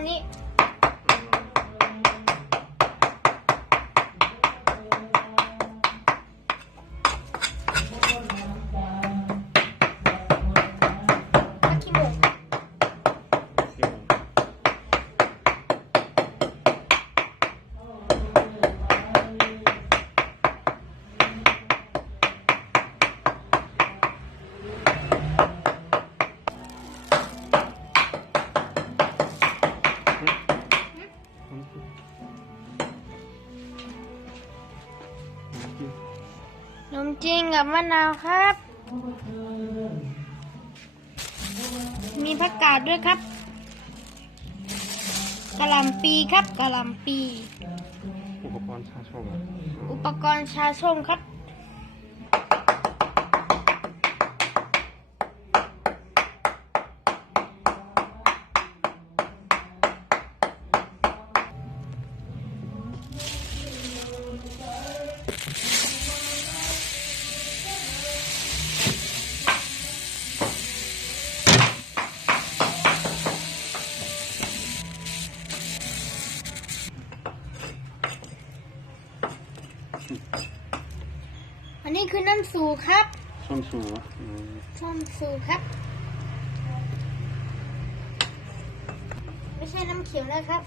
วั นมจีนกับมะนาวครับ มีผักกาดด้วยครับกะหล่ำปีครับกะหล่ำปี อุปกรณ์ชาชงอุปกรณ์ชาส้มครับ อันนี้คือน้ำสูครับส้มสูอืมส้มสูครับ ไม่ใช่น้ำเขียวนะครับ